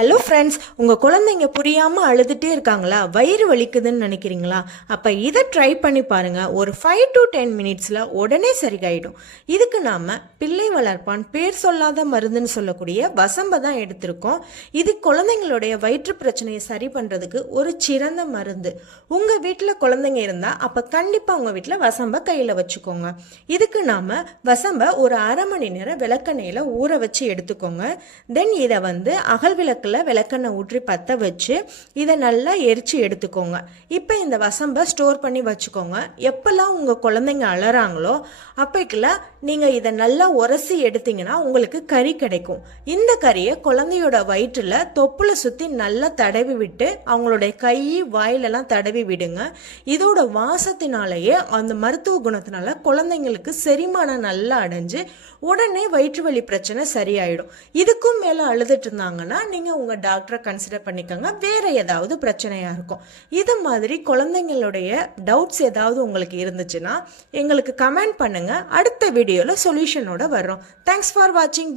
Hello friends உங்கள் குழந்தைங்க புரியாமல் அழுதுகிட்டே இருக்காங்களா? வயிறு வலிக்குதுன்னு நினைக்கிறீங்களா? அப்போ இதை ட்ரை பண்ணி பாருங்கள் ஒரு ஃபைவ் டு டென் மினிட்ஸில் உடனே சரியாயிடும். இதுக்கு நாம் பிள்ளை வளர்ப்பான் பேர் சொல்லாத மருந்துன்னு சொல்லக்கூடிய வசம்பை தான் எடுத்திருக்கோம். இது குழந்தைங்களுடைய வயிற்று பிரச்சனையை சரி பண்ணுறதுக்கு ஒரு சிறந்த மருந்து. உங்கள் வீட்டில் குழந்தைங்க இருந்தால் அப்போ கண்டிப்பாக உங்கள் வீட்டில் வசம்பை கையில் வச்சுக்கோங்க. இதுக்கு நாம் வசம்பை ஒரு அரை மணி நேரம் விளக்கெண்ணெயில் ஊற வச்சு எடுத்துக்கோங்க. தென் இதை வந்து அகல் விளக்கில் விளக்கெண்ணெய் ஊற்றி பற்ற வச்சு இதை நல்லா எரித்து எடுத்துக்கோங்க. இப்போ இந்த வசம்பை ஸ்டோர் பண்ணி வச்சுக்கோங்க. எப்போல்லாம் உங்கள் குழந்தைங்க அழறாங்களோ அப்போக்கெல்லாம் நீங்கள் இதை நல்லா உரசி எடுத்தீங்கன்னா உங்களுக்கு கறி கிடைக்கும். இந்த கறியை குழந்தையோட வயிற்றில் தொப்புல சுற்றி நல்லா தடவி விட்டு அவங்களுடைய கை வாயிலெல்லாம் தடவி விடுங்க. இதோட வாசத்தினாலேயே அந்த மருத்துவ குணத்தினால குழந்தைங்களுக்கு செரிமானம் நல்லா அடைஞ்சு உடனே வயிற்று வலி பிரச்சனை சரியாயிடும். இதுக்கும் மேலே அழுதுட்டு இருந்தாங்கன்னா நீங்கள் உங்கள் டாக்டரை கன்சிடர் பண்ணிக்கோங்க. வேற ஏதாவது பிரச்சனையாக இருக்கும். இது மாதிரி குழந்தைங்களுடைய டவுட்ஸ் ஏதாவது உங்களுக்கு இருந்துச்சுன்னா எங்களுக்கு கமெண்ட் பண்ணுங்க. அடுத்த வீடியோவில் சொல்யூஷனோட வர்றோம். தேங்க்ஸ் ஃபார் வாட்சிங்